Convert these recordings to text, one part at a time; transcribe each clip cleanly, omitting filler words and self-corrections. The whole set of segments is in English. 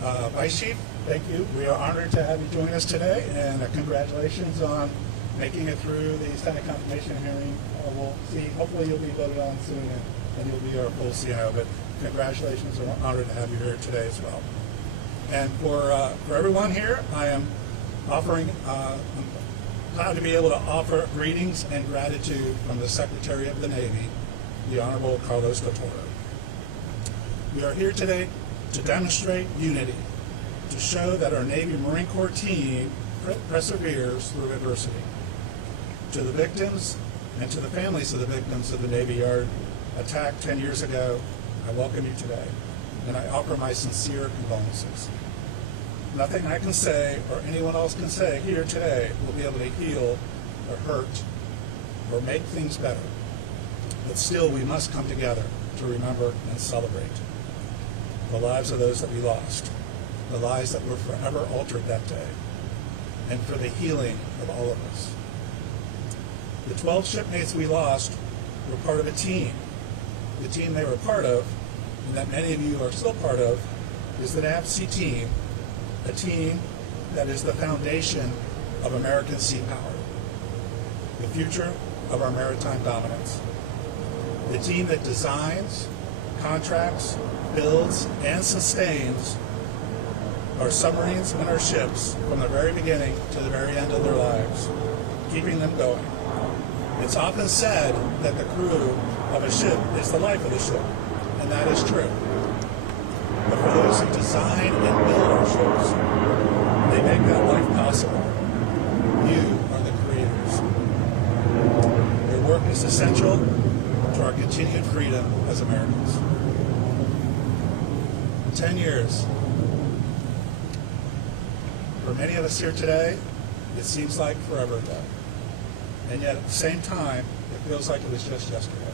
Vice Chief, thank you. We are honored to have you join us today, and congratulations on making it through the Senate confirmation hearing. We'll see. Hopefully, you'll be voted on soon, and you'll be our full CNO. But congratulations, we're honored to have you here today as well. And for everyone here, I am offering. I'm proud to be able to offer greetings and gratitude from the Secretary of the Navy, the Honorable Carlos Totoro. We are here today to demonstrate unity, to show that our Navy Marine Corps team perseveres through adversity. To the victims and to the families of the victims of the Navy Yard attack 10 years ago, I welcome you today, and I offer my sincere condolences. Nothing I can say or anyone else can say here today will be able to heal or hurt or make things better. But still, we must come together to remember and celebrate the lives of those that we lost, the lives that were forever altered that day, and for the healing of all of us. The 12 shipmates we lost were part of a team. The team they were part of, and that many of you are still part of, is the NAVSEA team, a team that is the foundation of American sea power, the future of our maritime dominance. The team that designs, contracts, builds, and sustains our submarines and our ships from the very beginning to the very end of their lives, keeping them going. It's often said that the crew of a ship is the life of the ship, and that is true. But for those who design and build our ships, they make that life possible. You are the creators. Your work is essential to our continued freedom as Americans. 10 years. For many of us here today, it seems like forever ago. And yet at the same time, it feels like it was just yesterday.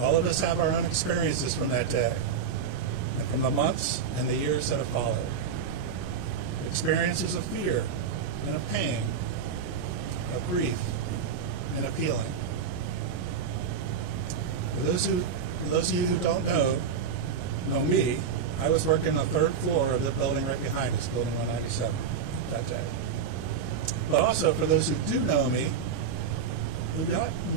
All of us have our own experiences from that day, and from the months and the years that have followed. Experiences of fear and of pain, of grief and of healing. For those of you who don't know me, I was working on the third floor of the building right behind us, building 197, that day. But also, for those who do know me,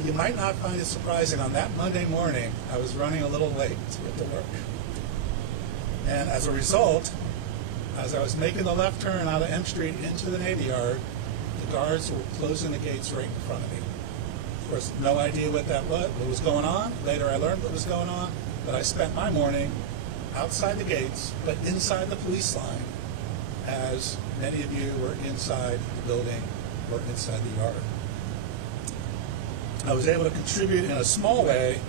you might not find it surprising, on that Monday morning, I was running a little late to get to work. And as a result, as I was making the left turn out of M Street into the Navy Yard, the guards were closing the gates right in front of me. Of course, no idea what was going on. Later I learned what was going on, but I spent my morning outside the gates, but inside the police line, as many of you were inside the building or inside the yard. I was able to contribute in a small way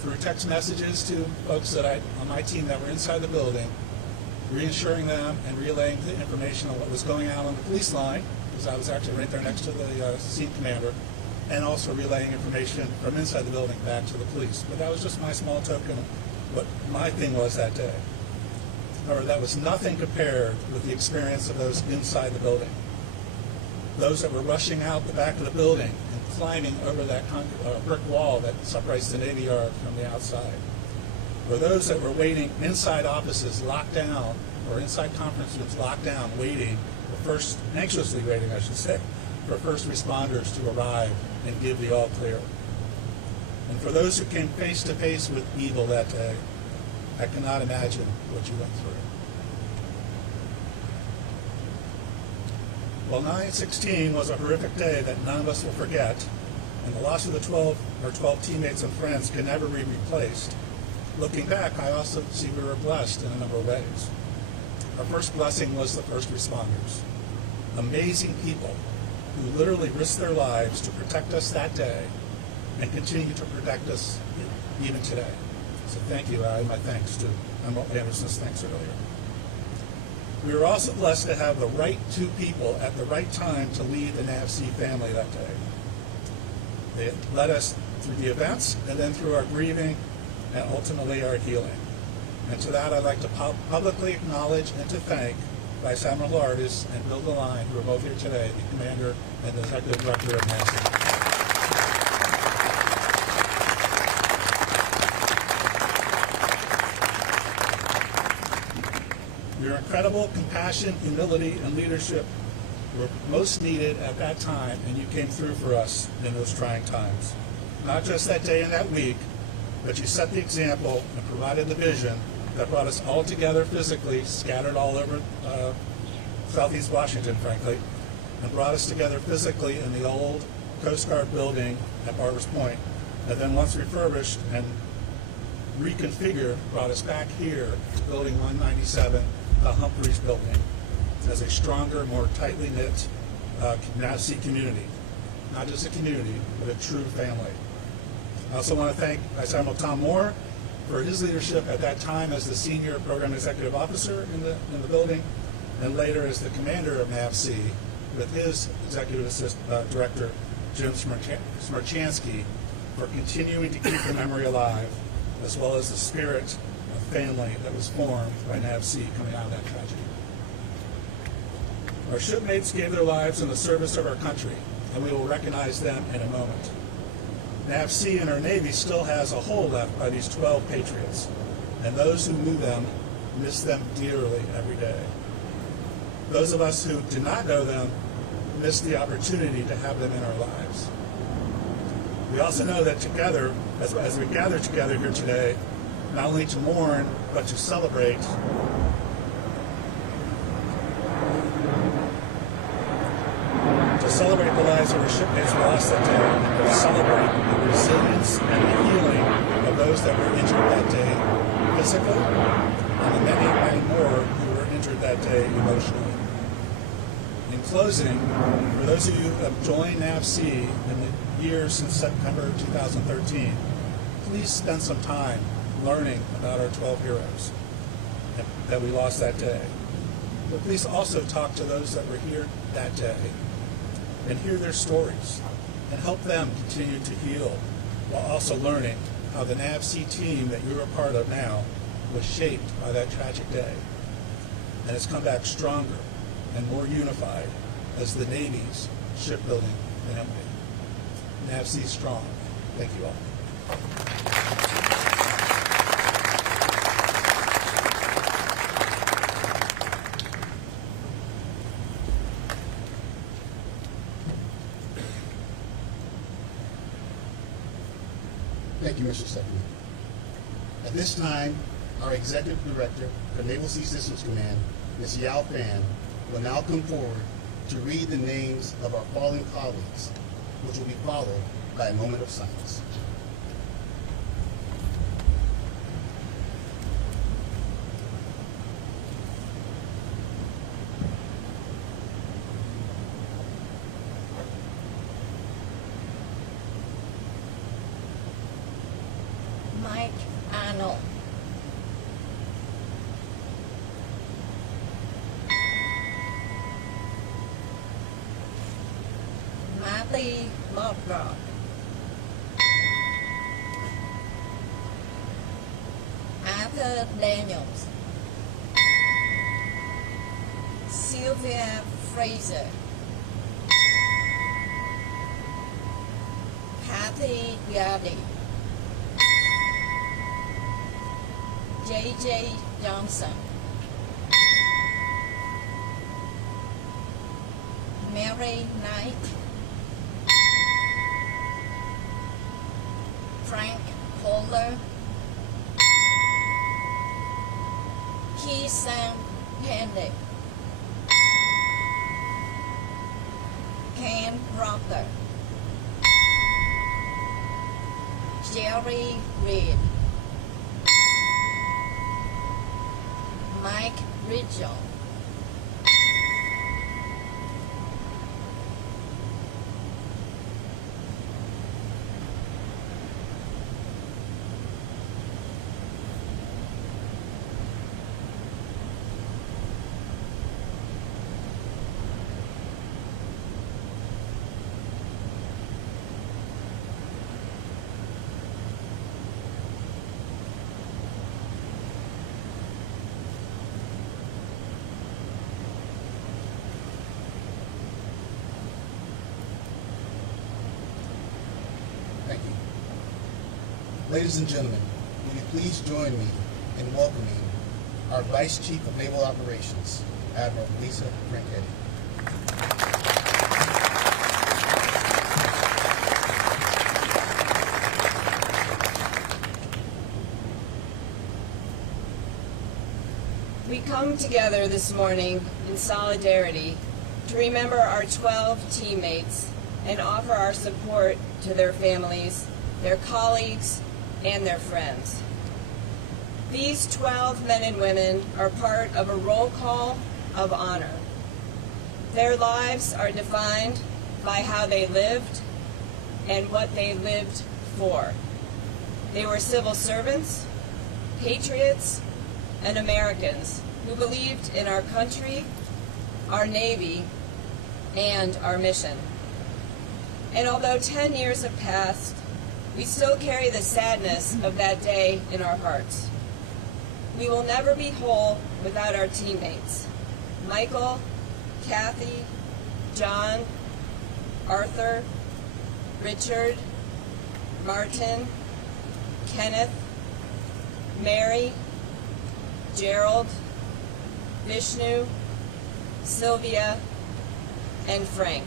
through text messages to folks that on my team that were inside the building, reassuring them and relaying the information on what was going on the police line, because I was actually right there next to the scene commander, and also relaying information from inside the building back to the police. But that was just my small token of what my thing was that day. However, that was nothing compared with the experience of those inside the building. Those that were rushing out the back of the building and climbing over that brick wall that separates the Navy Yard from the outside. Or those that were waiting inside offices locked down, or inside conference rooms locked down, anxiously waiting, I should say, for first responders to arrive and give the all clear. And for those who came face to face with evil that day, I cannot imagine what you went through. Well, 9/16 was a horrific day that none of us will forget, and the loss of the 12 teammates and friends can never be replaced. Looking back, I also see we were blessed in a number of ways. Our first blessing was the first responders. Amazing people who literally risked their lives to protect us that day and continue to protect us even today. So thank you. I add my thanks to Admiral Anderson's thanks earlier. We were also blessed to have the right two people at the right time to lead the NAVSEA family that day. They led us through the events and then through our grieving and ultimately our healing. And to that I'd like to publicly acknowledge and to thank Vice Admiral Lardis and Bill DeLine, who are both here today, the Commander and the Executive Director of NAVSEA. Your incredible compassion, humility, and leadership were most needed at that time, and you came through for us in those trying times. Not just that day and that week, but you set the example and provided the vision that brought us all together physically, scattered all over Southeast Washington, frankly, and brought us together physically in the old Coast Guard building at Barbers Point, and then once refurbished and reconfigured, brought us back here to Building 197, the Humphreys building, as a stronger, more tightly knit NAVC community. Not just a community, but a true family. I also want to thank Vice Admiral Tom Moore for his leadership at that time as the Senior Program Executive Officer in the building, and later as the commander of NAVC, with his Executive Director, Jim Smerchansky, for continuing to keep the memory alive, as well as the spirit of family that was formed by NAVC coming out of that tragedy. Our shipmates gave their lives in the service of our country, and we will recognize them in a moment. NAVC and our Navy still has a hole left by these 12 patriots, and those who knew them miss them dearly every day. Those of us who did not know them missed the opportunity to have them in our lives. We also know that together, as we gather together here today, not only to mourn, but to celebrate the lives of our shipmates we lost that day, and to celebrate the resilience and the healing of those that were injured that day physically, and the many, many more who were injured that day emotionally. In closing, for those of you who have joined NAVC in the years since September 2013, please spend some time learning about our 12 heroes that we lost that day. But please also talk to those that were here that day and hear their stories and help them continue to heal, while also learning how the NAVC team that you're a part of now was shaped by that tragic day and has come back stronger and more unified as the Navy's shipbuilding family. NAVC strong. Thank you all. Thank you, Mr. Stephanie. At this time, our Executive Director for Naval Sea Systems Command, Ms. Yao Fan, will now come forward to read the names of our fallen colleagues, which will be followed by a moment of silence. Mike Arnold, Marty Lodbrok, Arthur Daniels, Sylvia Fraser, Kathy Yardy, J.J. Johnson, Mary Knight, Frank Kohler, Keesan Pendick, Ken Proctor, Jerry Reed, Mike Ridgel, Thank you. Ladies and gentlemen, will you please join me in welcoming our Vice Chief of Naval Operations, Admiral Lisa Franchetti. We come together this morning in solidarity to remember our 12 teammates and offer our support to their families, their colleagues, and their friends. These 12 men and women are part of a roll call of honor. Their lives are defined by how they lived and what they lived for. They were civil servants, patriots, and Americans who believed in our country, our Navy, and our mission. And although 10 years have passed, we still carry the sadness of that day in our hearts. We will never be whole without our teammates, Michael, Kathy, John, Arthur, Richard, Martin, Kenneth, Mary, Gerald, Vishnu, Sylvia, and Frank.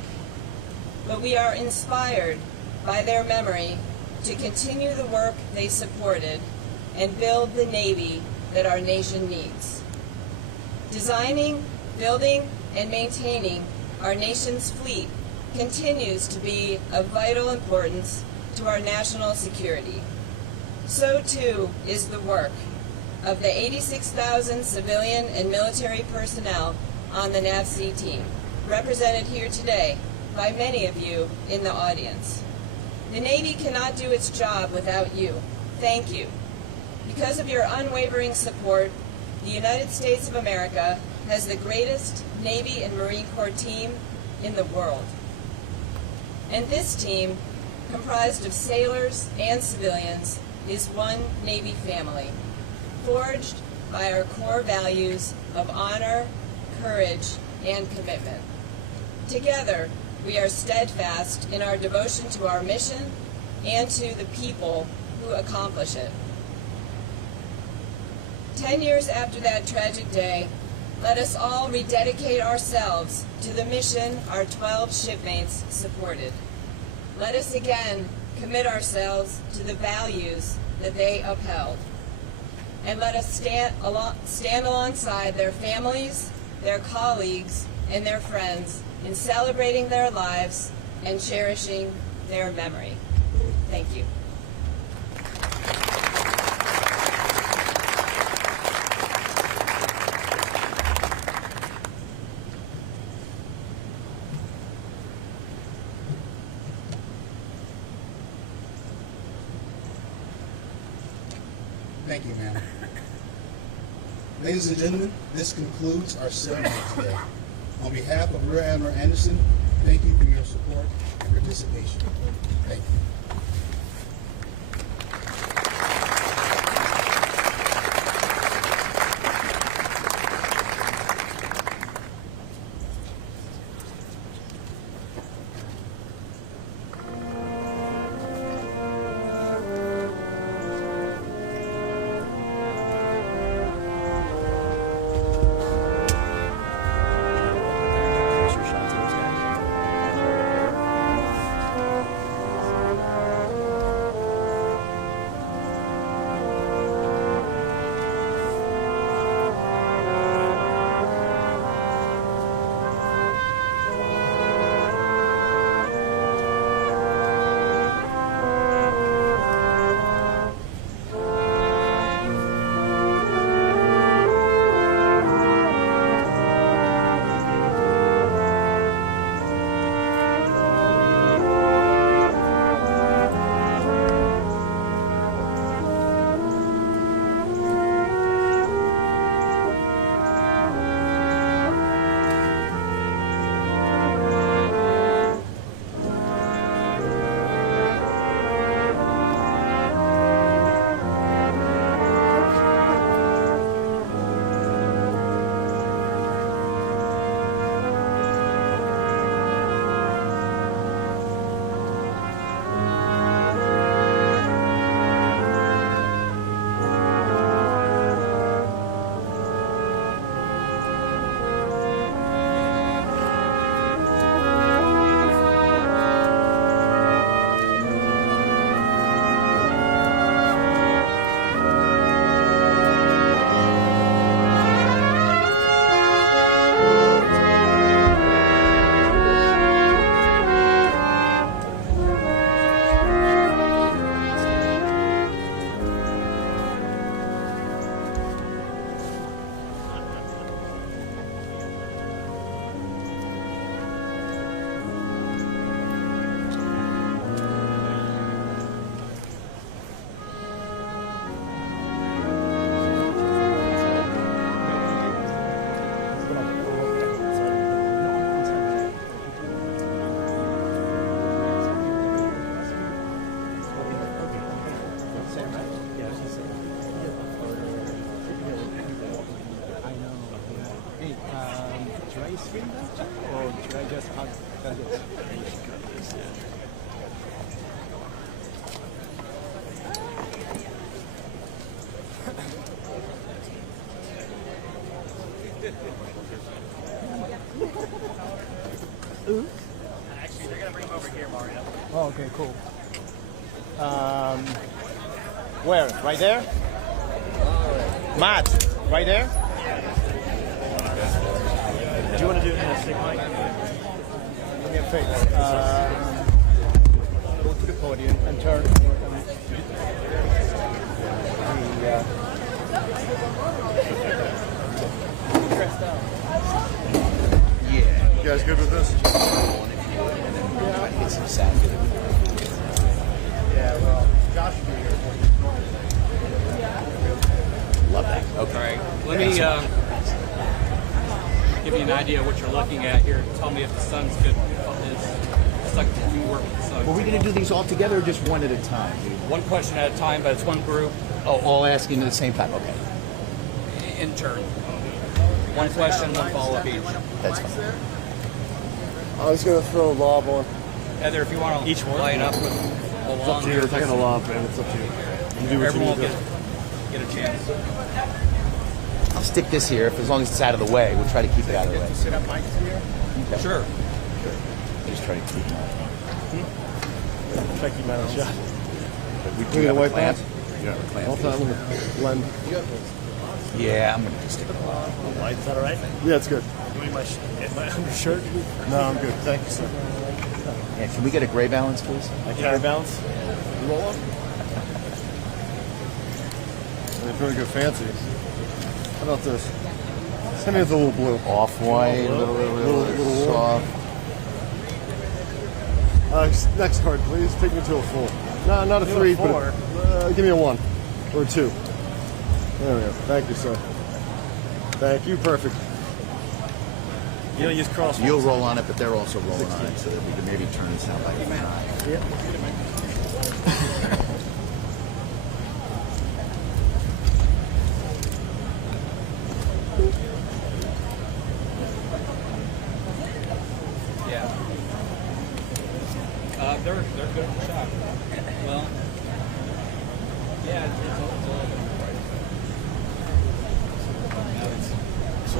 But we are inspired by their memory to continue the work they supported and build the Navy that our nation needs. Designing, building, and maintaining our nation's fleet continues to be of vital importance to our national security. So too is the work of the 86,000 civilian and military personnel on the NAVSEA team, represented here today by many of you in the audience. The Navy cannot do its job without you. Thank you. Because of your unwavering support, the United States of America has the greatest Navy and Marine Corps team in the world. And this team, comprised of sailors and civilians, is one Navy family, forged by our core values of honor, courage, and commitment. Together, we are steadfast in our devotion to our mission and to the people who accomplish it. 10 years after that tragic day, let us all rededicate ourselves to the mission our 12 shipmates supported. Let us again commit ourselves to the values that they upheld. And let us stand alongside their families, their colleagues, and their friends in celebrating their lives and cherishing their memory. Thank you. Thank you, ma'am. Ladies and gentlemen, this concludes our ceremony today. On behalf of Rear Admiral Anderson, thank you for your support and participation. Thank you. screen that, or should I just cut it? You should cut this, yeah. Actually, they're gonna bring him over here, Mario. Oh, okay, cool. Where? Right there? Matt, right there? Do you want to do it in a stick mic? Let me have faith. Go to the podium and turn. You guys good with this? Yeah, well, Josh will be here. Love that. Okay. All right. Let me give you an idea of what you're looking at here. Tell me if the sun's good. It's like you work with the sun. Were we going to do these all together or just one at a time? One question at a time, but it's one group Oh, all asking at the same time. Okay. in turn. One question, one follow-up each. That's fine. I was gonna throw a lob on. Heather, if you want to line up with It's up to you. If I got a lob, man, it's up to you. You do what you everyone need will to. get a chance. I'll stick this here as long as it's out of the way. We'll try to keep it out of the way. Set up mics here. Okay. Sure. Just try to keep it out. Try to keep him out of the shot. We We got a white clamp. pants? Yeah, All time with a blend. Yeah, I'm going to stick it on. Is that all right? Yeah, it's good. You need my undershirt? No, I'm good. Thank you, sir. Yeah, can we get a gray balance, please? I can't bounce. You want one? If you want to go fancy. How about this? Send me with a little blue. Off-white, a little soft. Next card, please. Take me to a full. No, not a three, but give me a 1 or a 2. There we go. Thank you, sir. Thank you. Perfect. You don't use cross. You'll roll on it, but they're also rolling on it, so that we can maybe turn this out like a 9. Yeah. Yeah. They're good at the shot. Well, yeah, it's all So,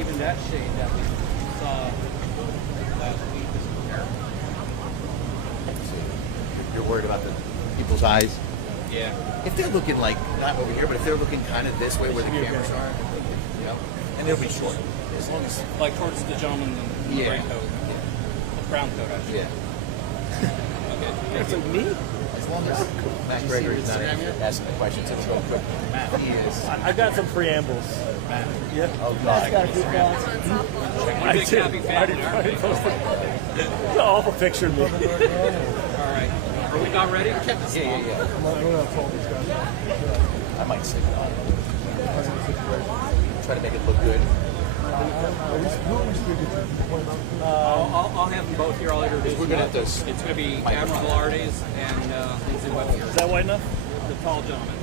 even that shade that we saw last week is there. You're worried about the people's eyes? Yeah. If they're looking like, not over here, but if they're looking kind of this way where the cameras are, you know, and they'll be short. As long as, like, towards the gentleman in the Yeah. gray coat. Brown coat, actually. Yeah. Okay. It's like me? As long as Matt Gregory's not asking the questions, it's real quick. He is. I've got some preambles. Yeah. Oh, God. Got a few thoughts. One big happy family, aren't we? It's an awful picture of me. All right. Are we not ready? Yeah. I'm gonna call these guys. I might stick it on. Try to make it look good. I'll have them both here. I'll introduce We're them. gonna have to. It's going to be Admiral Velardes and Lindsay Webster. Is that white enough? The tall gentleman.